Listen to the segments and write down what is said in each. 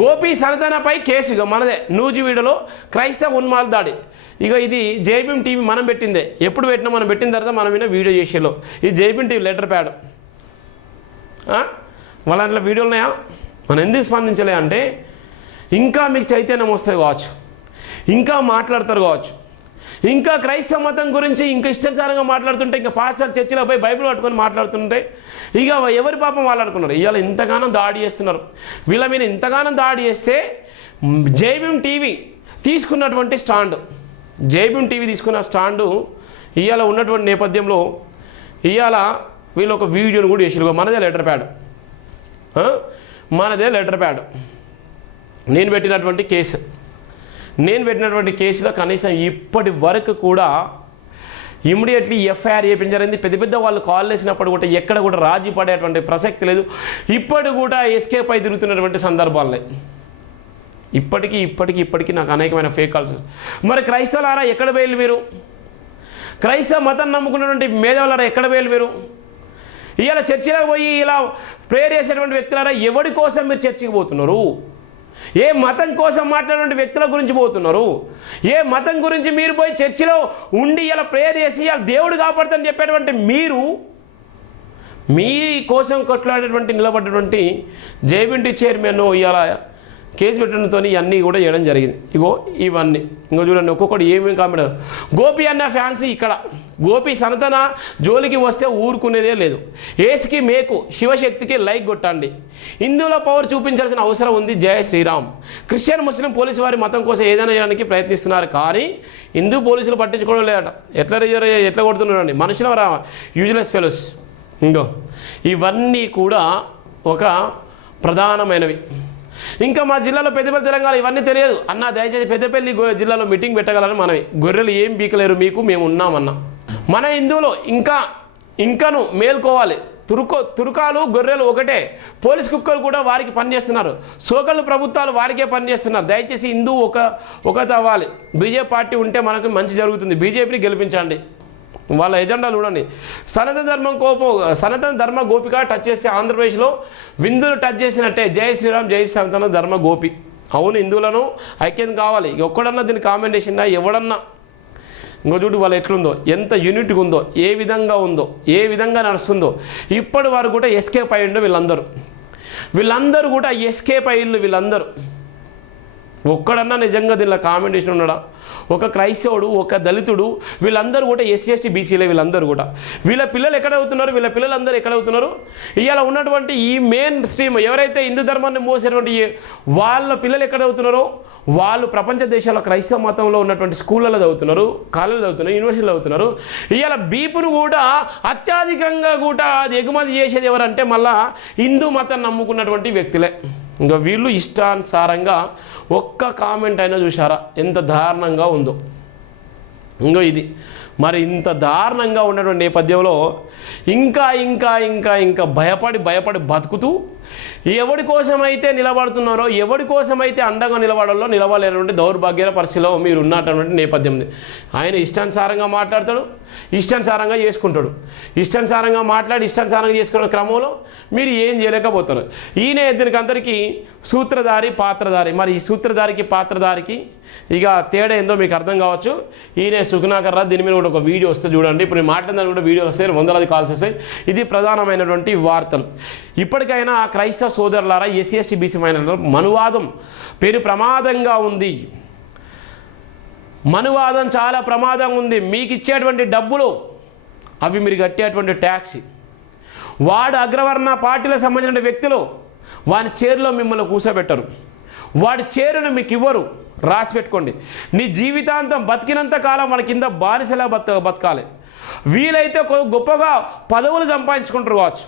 Gopi సనతనపై case. ఇక మనదే నూజివీడులో క్రైస్తవ ఉన్మాద దాడి. ఇక ఇది జేబీఎం టీవీ మనం పెట్టిందే. ఎప్పుడు పెట్టినా మనం పెట్టిన తర్వాత మనం విన్న వీడియో చేసేలో ఇది జేబీఎం టీవీ లెటర్ ప్యాడ్. వాళ్ళ దాంట్లో వీడియోలు ఉన్నాయా? మనం ఎందుకు స్పందించలే అంటే ఇంకా మీకు చైతన్యం వస్తుంది కావచ్చు, ఇంకా మాట్లాడతారు కావచ్చు, ఇంకా క్రైస్తవ మతం గురించి ఇంకా ఇష్టానుసారంగా మాట్లాడుతుంటే, ఇంకా పాస్టర్ చర్చిలో పోయి బైబిల్ పట్టుకొని మాట్లాడుతుంటే ఇక ఎవరి పాపం వాళ్ళు అనుకున్నారు. ఇవాళ ఇంతగానో దాడి చేస్తున్నారు. వీళ్ళ మీద ఇంతగానో దాడి చేస్తే జేబీఎం టీవీ తీసుకున్నటువంటి స్టాండ్, జేబీఎం టీవీ తీసుకున్న స్టాండు ఇవాళ ఉన్నటువంటి నేపథ్యంలో ఇవాళ వీళ్ళు ఒక వీడియోని కూడా చేసారు. మనదే లెటర్ ప్యాడ్, మనదే లెటర్ ప్యాడ్. నేను పెట్టినటువంటి కేసులో కనీసం ఇప్పటి వరకు కూడా ఇమ్మీడియట్లీ ఎఫ్ఐఆర్ చేయించారైంది. పెద్ద పెద్ద వాళ్ళు కాల్ చేసినప్పుడు కూడా ఎక్కడ కూడా రాజీ పడేటువంటి ప్రసక్తి లేదు. ఇప్పటి కూడా ఎస్కేప్ అయి తిరుగుతున్నటువంటి సందర్భాలే. ఇప్పటికీ నాకు అనేకమైన ఫేక్ కాల్స్. మరి క్రైస్తవులారా ఎక్కడ వేయాలి మీరు? క్రైస్తవ మతం నమ్ముకున్నటువంటి మేధావులారా ఎక్కడ వేయాలి మీరు? ఇవాళ చర్చిలోకి పోయి ఇలా ప్రేయర్ చేసేటువంటి వ్యక్తులారా ఎవరి కోసం మీరు చర్చికి పోతున్నారు? ఏ మతం కోసం మాట్లాడే వ్యక్తుల గురించి పోతున్నారు? ఏ మతం గురించి మీరు పోయి చర్చిలో ఉండి ఇలా ప్రేయర్ చేసి ఇలా దేవుడు కాపాడుతారని చెప్పేటువంటి మీరు మీ కోసం కొట్లాడేటువంటి నిలబడ్డటువంటి జేబీఎం చైర్మన్ ఇలా కేసు పెట్టడంతో ఇవన్నీ కూడా చేయడం జరిగింది. ఇవన్నీ చూడండి, ఒక్కొక్కటి ఏమేమి కామెంట్. గోపి అన్న ఫ్యాన్స్ ఇక్కడ గోపి సనతన జోలికి వస్తే ఊరుకునేదే లేదు. ఏసుకి మేకు, శివశక్తికి లైక్ కొట్టండి. హిందువుల పవర్ చూపించాల్సిన అవసరం ఉంది. జయ శ్రీరామ్. క్రిస్టియన్ ముస్లిం పోలీసు వారి మతం కోసం ఏదైనా చేయడానికి ప్రయత్నిస్తున్నారు, కానీ హిందూ పోలీసులు పట్టించుకోవడం లేదట. ఎట్లా కొడుతున్నారండి మనుషుల యూజ్లెస్ ఫెలోస్. ఇవన్నీ కూడా ఒక ప్రధానమైనవి. ఇంకా మా జిల్లాలో పెద్దపల్లి తెలంగాణ ఇవన్నీ తెలియదు అన్న, దయచేసి పెద్దపల్లి జిల్లాలో మీటింగ్ పెట్టగలని మనవి. గొర్రెలు ఏం పీకలేరు మీకు, మేము ఉన్నామన్నా. మన హిందువులు ఇంకాను మేల్కోవాలి. తురుకాలు గొర్రెలు ఒకటే, పోలీస్ కుక్కలు కూడా వారికి పనిచేస్తున్నారు, సోకళ్ళు ప్రభుత్వాలు వారికే పనిచేస్తున్నారు. దయచేసి హిందూ ఒక తవ్వాలి. బీజేపీ పార్టీ ఉంటే మనకు మంచి జరుగుతుంది. బీజేపీని గెలిపించండి. వాళ్ళ ఎజెండాలు చూడండి. సనాతన ధర్మ గోపిక టచ్ చేస్తే ఆంధ్రప్రదేశ్లో విందులు టచ్ చేసినట్టే. జై శ్రీరామ్, జై సనాతన ధర్మ గోపి. అవును, హిందువులను ఐక్యం కావాలి. ఒక్కడన్నా దీన్ని కామెంట్ చేసిందా? ఎవడన్నా? చూడు వాళ్ళు ఎట్లుందో, ఎంత యూనిట్గా ఉందో, ఏ విధంగా నడుస్తుందో. ఇప్పటి వారు కూడా ఎస్కేప్ అయ్యిండు వీళ్ళందరూ కూడా ఎస్కేప్ అయ్యిండు. వీళ్ళందరూ ఒక్కడన్నా నిజంగా దీనిలో కామెంట్ చేసిన ఉన్నాడా? ఒక క్రైస్తవుడు, ఒక దళితుడు, వీళ్ళందరూ కూడా ఎస్సీ ఎస్టీ బీసీలే. వీళ్ళందరూ కూడా వీళ్ళ పిల్లలు ఎక్కడ అవుతున్నారు? వీళ్ళ పిల్లలందరూ ఎక్కడ అవుతున్నారు? ఇవాళ ఉన్నటువంటి ఈ మెయిన్ స్ట్రీమ్ ఎవరైతే హిందూ ధర్మాన్ని మోసేటువంటి వాళ్ళ పిల్లలు ఎక్కడ అవుతున్నారో వాళ్ళు ప్రపంచ దేశాల క్రైస్తవ మతంలో ఉన్నటువంటి స్కూళ్ళలో చదువుతున్నారు, కాలేజీలో చదువుతున్నారు, యూనివర్సిటీలో చదువుతున్నారు. ఇవాళ బీపును కూడా అత్యధికంగా కూడా అది ఎగుమతి చేసేది ఎవరంటే మళ్ళా హిందూ మతం నమ్ముకున్నటువంటి వ్యక్తులే. ఇంకా వీళ్ళు ఇష్టానుసారంగా ఒక్క కామెంట్ అయినా చూసారా ఎంత దారుణంగా ఉందో? ఇది మరి ఇంత దారుణంగా ఉన్నటువంటి నేపథ్యంలో ఇంకా భయపడి బతుకుతూ ఎవడి కోసమైతే నిలబడుతున్నారో, ఎవడి కోసమైతే అండగా నిలబడలేనటువంటి దౌర్భాగ్య పరిస్థితిలో మీరు ఉన్నటువంటి నేపథ్యం. ఆయన ఇష్టానుసారంగా మాట్లాడతాడు, ఇష్టానుసారంగా చేసుకుంటాడు, ఇష్టానుసారంగా మాట్లాడి ఇష్టానుసారంగా చేసుకునే క్రమంలో మీరు ఏం చేయలేకపోతారు. ఈయన దీనికి అందరికీ సూత్రధారి, పాత్రధారి. మరి ఈ సూత్రధారికి పాత్రధారికి ఇక తేడా ఏందో మీకు అర్థం కావచ్చు. ఈయన సుఖనాకర్ రావు. దీని మీద కూడా ఒక వీడియో వస్తే చూడండి. ఇప్పుడు నేను మాట్లాడిన కూడా వీడియోలు వస్తాయి, వందలాది కాల్స్ వస్తాయి. ఇది ప్రధానమైనటువంటి వార్తలు. ఇప్పటికైనా క్రైస్తవ సోదరులారా, ఎస్సీ ఎస్టీ బీసీ మైనారిటీల మనువాదం పేరు ప్రమాదంగా ఉంది. మనువాదం చాలా ప్రమాదంగా ఉంది. మీకు ఇచ్చేటువంటి డబ్బులు అవి మీరు కట్టేటువంటి ట్యాక్స్. వాడు అగ్రవర్ణ పార్టీలకు సంబంధించిన వ్యక్తులు వాని చైర్లో మిమ్మల్ని కూర్చోబెట్టరు. వాడి చైరును మీకు ఇవ్వరు. రాసి పెట్టుకోండి. నీ జీవితాంతం బతికినంత కాలం మన కింద బానిసలా బతకాలి. వీలైతే గొప్పగా పదవులు సంపాదించుకుంటారు కావచ్చు,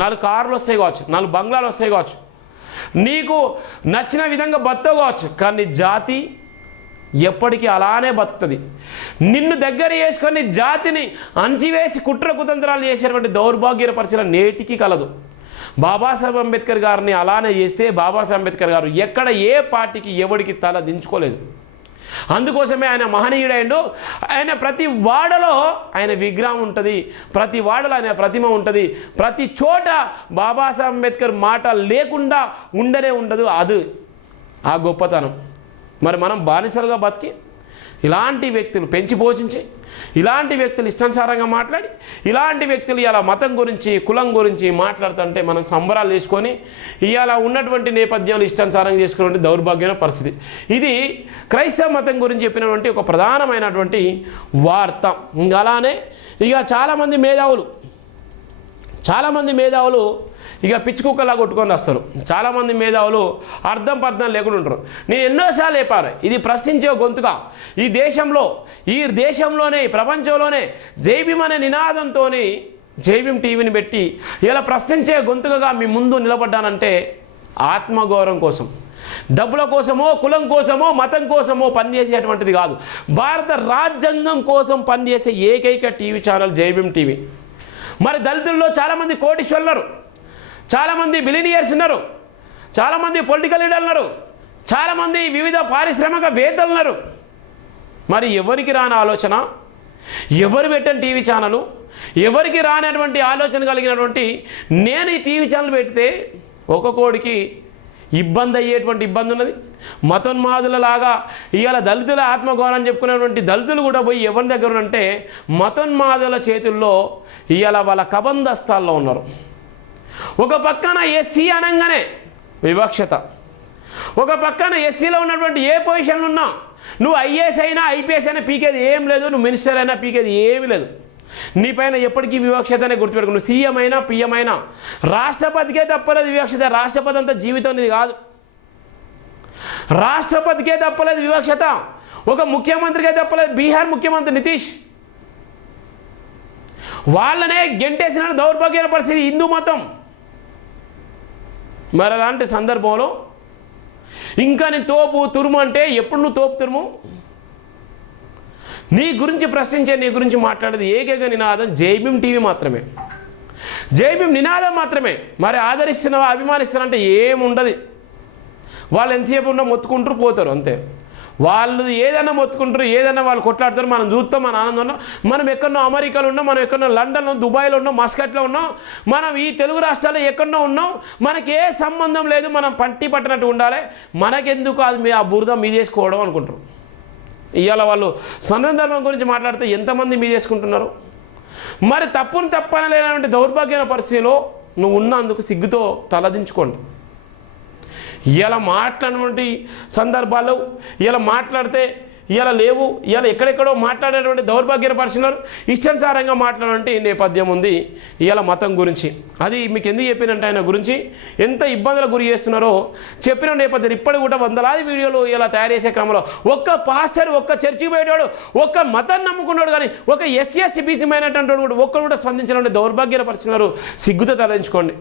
4 కార్లు వస్తాయి కావచ్చు, 4 బంగ్లాలు వస్తాయి కావచ్చు, నీకు నచ్చిన విధంగా బతకవు కావచ్చు, కానీ జాతి ఎప్పటికీ అలానే బతుకుతుంది. నిన్ను దగ్గర చేసుకొని జాతిని అణచివేసి కుట్ర కుతంత్రాలు చేసేటువంటి దౌర్భాగ్య పరిస్థితులు నేటికి కలదు. బాబాసాహెబ్ అంబేద్కర్ గారిని అలానే చేస్తే బాబాసాహెబ్ అంబేద్కర్ గారు ఎక్కడ ఏ పార్టీకి ఎవరికి తల దించుకోలేదు. అందుకోసమే ఆయన మహనీయుడైండు. ఆయన ప్రతి వాడలో ఆయన విగ్రహం ఉంటుంది, ప్రతి వాడలో ఆయన ప్రతిమ ఉంటుంది, ప్రతి చోట బాబాసాహెబ్ అంబేద్కర్ మాట లేకుండా ఉండనే ఉండదు. ఆ గొప్పతనం. మరి మనం బానిసలుగా బతికి ఇలాంటి వ్యక్తులు పెంచి పోషించి ఇలాంటి వ్యక్తులు ఇష్టానుసారంగా మాట్లాడి ఇలాంటి వ్యక్తులు ఇలా మతం గురించి కులం గురించి మాట్లాడుతుంటే మనం సంబరాలు చేసుకొని ఇవాళ ఉన్నటువంటి నేపథ్యంలో ఇష్టానుసారంగా చేసుకున్నటువంటి దౌర్భాగ్యమైన పరిస్థితి. ఇది క్రైస్తవ మతం గురించి చెప్పినటువంటి ఒక ప్రధానమైనటువంటి వార్త. అలానే ఇక చాలామంది మేధావులు ఇక పిచ్చి కుక్కలా కొట్టుకొని వస్తారు. చాలామంది మేధావులు అర్థం పర్థం లేకుండా ఉంటారు. నేను ఎన్నోసార్లు చెప్పాను, ఇది ప్రశ్నించే గొంతుగా ఈ దేశంలోనే ప్రపంచంలోనే జైభీం అనే నినాదంతో జైభీం టీవీని పెట్టి ఇలా ప్రశ్నించే గొంతుగా మీ ముందు నిలబడ్డానంటే ఆత్మగౌరవం కోసం, డబ్బుల కోసమో కులం కోసమో మతం కోసమో పనిచేసేటువంటిది కాదు. భారత రాజ్యాంగం కోసం పనిచేసే ఏకైక టీవీ ఛానల్ జైభీం టీవీ. మరి దళితుల్లో చాలామంది కోటీశ్వరులు ఉన్నారు, చాలామంది బిలినియర్స్ ఉన్నారు, చాలామంది పొలిటికల్ లీడర్లు ఉన్నారు, చాలామంది వివిధ పారిశ్రామికవేత్తలు ఉన్నారు. మరి ఎవరికి రాని ఆలోచన, ఎవరు పెట్టని టీవీ ఛానల్, ఎవరికి రానటువంటి ఆలోచన కలిగినటువంటి నేను ఈ టీవీ ఛానల్ పెడితే ఒక్కొక్కడికి ఇబ్బంది అయ్యేటువంటి ఇబ్బంది ఉన్నది. మతోన్మాదులలాగా ఇవాళ దళితుల ఆత్మగౌరవం చెప్పుకునేటువంటి దళితులు కూడా పోయి ఎవరి దగ్గర అంటే మతోన్మాదుల చేతుల్లో ఇవాళ వాళ్ళ కబందస్తాల్లో ఉన్నారు. ఒక పక్కన ఎస్సీ అనగానే వివక్షత, ఒక పక్కన ఎస్సీలో ఉన్నటువంటి ఏ పొజిషన్లు ఉన్నా నువ్వు ఐఏఎస్ అయినా ఐపీఎస్ అయినా పీకేది ఏం లేదు, నువ్వు మినిస్టర్ అయినా పీకేది ఏమీ లేదు. నీ పైన ఎప్పటికీ వివక్షతనే గుర్తుపెట్టుకో. నువ్వు సీఎం అయినా పిఎం అయినా రాష్ట్రపతికే తప్పలేదు వివక్షత. రాష్ట్రపతి అంతా జీవితం ఇది కాదు, రాష్ట్రపతికే తప్పలేదు వివక్షత. ఒక ముఖ్యమంత్రికే తప్పలేదు. బీహార్ ముఖ్యమంత్రి నితీష్, వాళ్ళనే గెంటేసిన దౌర్భాగ్యమైన పరిస్థితి హిందూ మతం. మరి అలాంటి సందర్భంలో ఇంకా నీ తోపు తురుము అంటే ఎప్పుడు నువ్వు తోపు తురుము? నీ గురించి ప్రశ్నించే, నీ గురించి మాట్లాడేది ఏకైక నినాదం జైభీం టీవీ మాత్రమే, జైభీం నినాదం మాత్రమే. మరి ఆదరిస్తున్నావా అభిమానిస్తున్నా అంటే ఏముండదు. వాళ్ళు ఎంతసేపు ఉన్నా మొత్తుకుంటారు పోతారు అంతే. వాళ్ళు ఏదైనా మొత్తుకుంటారు, ఏదైనా వాళ్ళు కొట్లాడతారు, మనం చూస్తాం, మన ఆనందం ఉన్నాం. మనం ఎక్కడో అమెరికాలో ఉన్నాం, మనం ఎక్కడో లండన్లో, దుబాయ్లో ఉన్నాం, మస్కట్లో ఉన్నాం, మనం ఈ తెలుగు రాష్ట్రాల్లో ఎక్కడో ఉన్నాం, మనకి ఏ సంబంధం లేదు, మనం పట్టి పట్టినట్టు ఉండాలి, మనకెందుకు అది మీ ఆ బురద మీదేసుకోవడం అనుకుంటారు. ఇవాళ వాళ్ళు సనాతన ధర్మం గురించి మాట్లాడితే ఎంతమంది మీదేసుకుంటున్నారు? మరి తప్పనలేనటువంటి దౌర్భాగ్యమైన పరిస్థితిలో నువ్వు ఉన్నందుకు సిగ్గుతో తలదించుకోండి. ఇలా మాట్లాడినటువంటి సందర్భాలు ఇలా మాట్లాడితే ఇలా లేవు, ఇలా ఎక్కడెక్కడో మాట్లాడేటువంటి దౌర్భాగ్య పరిస్థితులు ఇష్టానుసారంగా మాట్లాడేటువంటి నేపథ్యం ఉంది ఇలా మతం గురించి. అది మీకు ఎందుకు చెప్పినంటే ఆయన గురించి ఎంత ఇబ్బందులకు గురి చేస్తున్నారో చెప్పిన నేపథ్యం. ఇప్పటికి కూడా వందలాది వీడియోలు ఇలా తయారు చేసే క్రమంలో ఒక్క పాస్టర్, ఒక్క చర్చికి పోయేవాడు, ఒక్క మతాన్ని నమ్ముకున్నాడు, కానీ ఒక ఎస్సీ బీసీ అయినటువంటి ఒక్కడు కూడా స్పందించినటువంటి దౌర్భాగ్య పరిస్థితులు సిగ్గుతో తరలించుకోండి.